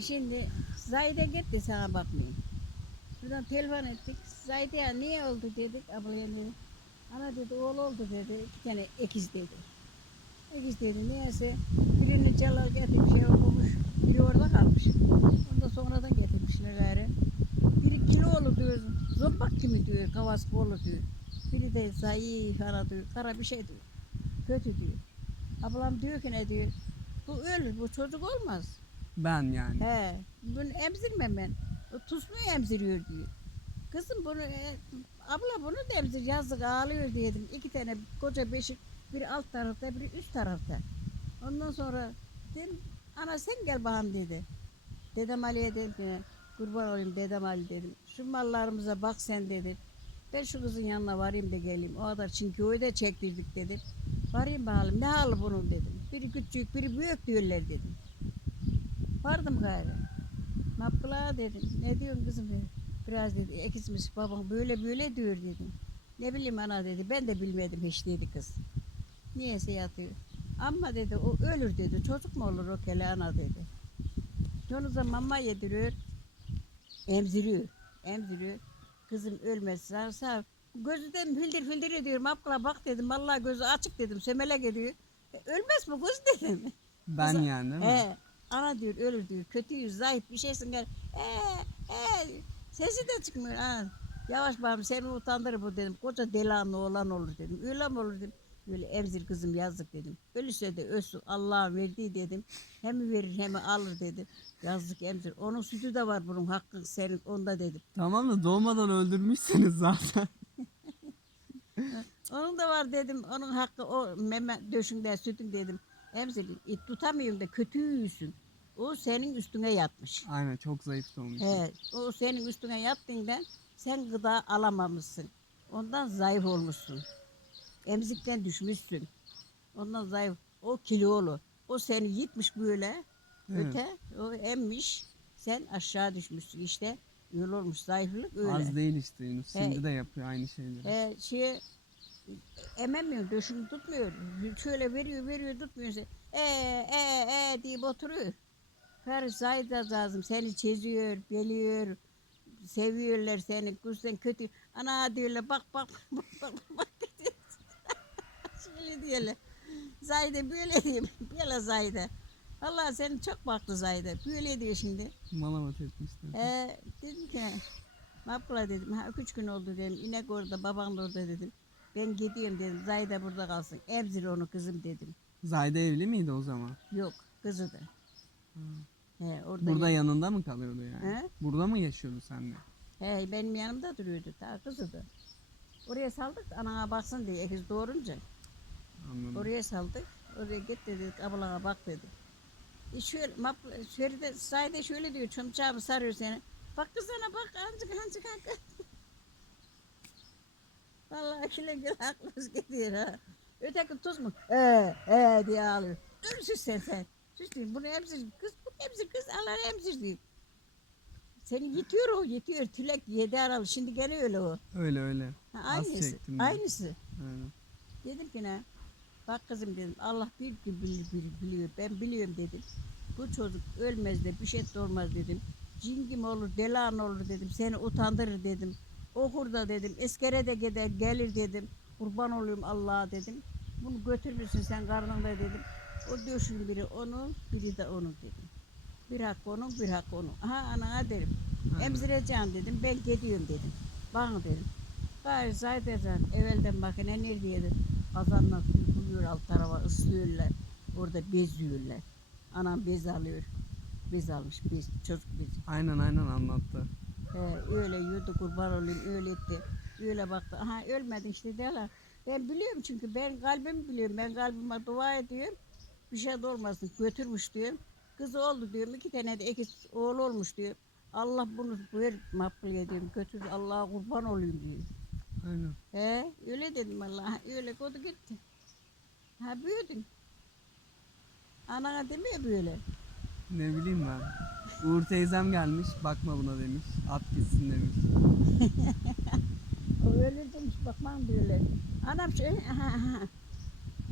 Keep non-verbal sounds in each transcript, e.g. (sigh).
Şimdi Zahide gitti sana bakmayayım. Şuradan telefon ettik. Zahide ya niye oldu dedik ablaya dedi. Ana dedi oğul oldu dedi. İki tane ekiz dedi. Ekiz dedi niyeyse birini Celal getirmiş şey okumuş. Biri orada kalmış. Ondan sonradan getirmişler gayrı. Biri kilolu diyor. Zompak gibi diyor. Kavas bolu diyor. Biri de zayıf ana diyor. Kara bir şey diyor. Kötü diyor. Ablam diyor ki ne diyor. Bu ölür bu çocuk olmaz. Ben yani. He, bunu emzirmem ben. O tuzlu emziriyor diyor. Kızım bunu, e, abla bunu da emzir, yazık ağlıyor dedim. İki tane koca beşik, biri alt tarafta, biri üst tarafta. Ondan sonra dedim, ana sen gel bakalım dedi. Dedem Ali'ye dedim ki, kurban olayım dedem Ali dedim. Şu mallarımıza bak sen dedi. Ben şu kızın yanına varayım da geleyim. O kadar çünkü o da çektirdik dedim. Varayım bakalım ne halı bunun dedim. Biri küçük, biri büyük diyorlar dedim. Vardım gayrı. Mapkula dedim. Ne diyorsun kızım dedi. Biraz dedi ekizmiş babam böyle böyle diyor dedim. Ne bileyim ana dedi. Ben de bilmedim hiç dedi kız. Niyeyse yatıyor. Ama dedi o ölür dedi. Çocuk mu olur o kele ana dedi. Çonuza mama yediriyor. Emziriyor. Emziriyor. Kızım ölmez sağ sağ. Gözü de fildir fildir ediyor. Mapkula bak dedim. Vallahi gözü açık dedim. Semelek ediyor. E, ölmez mi kız dedim. Ben Kızım, yani değil mi? He, ana diyor ölür diyor. Kötüyüz, zayıf bir şeysin gel. Ee, ee, sesi de çıkmıyor. Ha. Yavaş babam seni utandırır bu dedim. Koca delanlı oğlan olur dedim. Öyle mi olur dedim. Böyle emzir kızım yazdık dedim. Ölürse de ölsün Allah'ın verdiği dedim. Hem verir hem alır dedim. Yazdık emzir. Onun sütü de var bunun hakkı senin onda dedim. Tamam da doğmadan öldürmüşseniz zaten. (laughs) (laughs) Onun da var dedim. Onun hakkı o meme döşünde sütün dedim. Emzir it tutamıyorum da kötüysün. O senin üstüne yatmış. Aynen çok zayıf doğmuş. He, o senin üstüne yattığından sen gıda alamamışsın. Ondan zayıf olmuşsun. Emzikten düşmüşsün. Ondan zayıf. O kilolu. O seni yitmiş böyle. Evet. Öte o emmiş. Sen aşağı düşmüşsün işte. Öyle olmuş zayıflık öyle. Az değil işte Yunus. He. Şimdi de yapıyor aynı şeyleri. He, şey ememiyor, döşünü tutmuyor. Şöyle veriyor, veriyor, tutmuyor. E e e deyip oturuyor. Her zayda lazım. Seni çiziyor, beliyor. Seviyorlar seni. Kız sen kötü. Ana diyorlar bak bak bak bak bak. (laughs) Şöyle diyorlar. Zayda böyle diyeyim. Böyle Zayda. Allah seni çok baktı Zayda. Böyle diyor şimdi. Malamat etmişler. Ee, dedim ki Mapla dedim. Ha, üç gün oldu dedim. İnek orada, baban da orada dedim. Ben gidiyorum dedim. Zayda burada kalsın. Emzir onu kızım dedim. Zayda evli miydi o zaman? Yok, kızı da. He, orada Burada yanında mı kalıyordu yani? He? Burada mı yaşıyordu seninle? He, benim yanımda duruyordu. Ta kızı da. Oraya saldık anana baksın diye ekiz doğurunca. Anladım. Oraya saldık. Oraya git dedik, ablana bak dedik. E şöyle, map, şöyle de, Zayda şöyle diyor, çomçağı sarıyor seni. Bak kızana bak, ancık ancık ancık. Vallahi kile gül (laughs) aklımız gidiyor ha. Öteki tuz mu? Ee, ee diye ağlıyor. Ölsüz sen sen. Sus diyeyim, bunu emzir. Kız bu emzir kız, Allah emzir diyor. Seni yitiyor o, yitiyor. Tülek yedi aralı. Şimdi gene öyle o. Öyle öyle. Ha, Az aynısı. çektim ben. Aynısı. Aynen. Dedim ki ne? Bak kızım dedim Allah bir gün bilir, bilir, biliyor. Ben biliyorum dedim. Bu çocuk ölmez de bir şey de olmaz dedim. Cingim olur, delan olur dedim. Seni utandırır dedim. Okur da dedim. Eskere de gider, gelir dedim. Kurban olayım Allah'a dedim. Bunu götürmüşsün sen karnında dedim. O döşün biri onun, biri de onun dedim. Bir hak onun, bir hak onun. Aha anana derim. Aynen. Emzireceğim dedim. Ben gidiyorum dedim. Bana dedim. Gayri zaten evvelden makine neredeydi? Kazanla suyu koyuyor alt tarafa ıslıyorlar. Orada beziyorlar. Anam bez alıyor. Bez almış bez, çocuk bezi. Aynen aynen anlattı. He, öyle yurdu kurban olayım öyle etti. Öyle baktı. Aha ölmedi işte derler. Ben biliyorum çünkü ben kalbimi biliyorum. Ben kalbime dua ediyorum. Bir şey de olmasın götürmüş diyorum. Kızı oldu diyorum. iki tane de ikiz oğlu olmuş diyor. Allah bunu ver makbul ediyorum. Götür Allah'a kurban olayım diyor. Aynen. He, öyle dedim Allah. Öyle kodu gitti. Ha büyüdün. Anana demiyor böyle. Ne bileyim ben. Uğur teyzem gelmiş. Bakma buna demiş. At gitsin demiş. Öyle demiş bakmam böyle. Anam şey ha ha.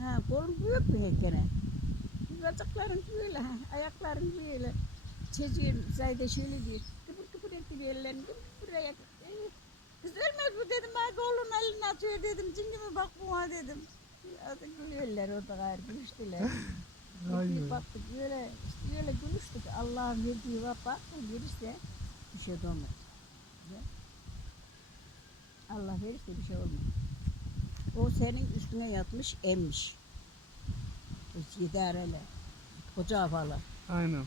Ha kolum büyük mü gene? Bacakların böyle, ayakların böyle. çocuğun Zayda şöyle diyor. Kıpır kıpır etti bir ellerini. Kıpır buraya. Ee, Kız ölmez bu dedim. Ben oğlun elini atıyor dedim. Cingime bak buna dedim. Adı gülüyorlar orada gayrı gülüştüler. Bir baktık böyle, işte öyle gülüştük. Allah'ın verdiği var bak verirse bir şey de olmaz. Allah verirse bir şey olmaz. O senin üstüne yatmış emmiş. O idareli. Koca havalı. Aynen.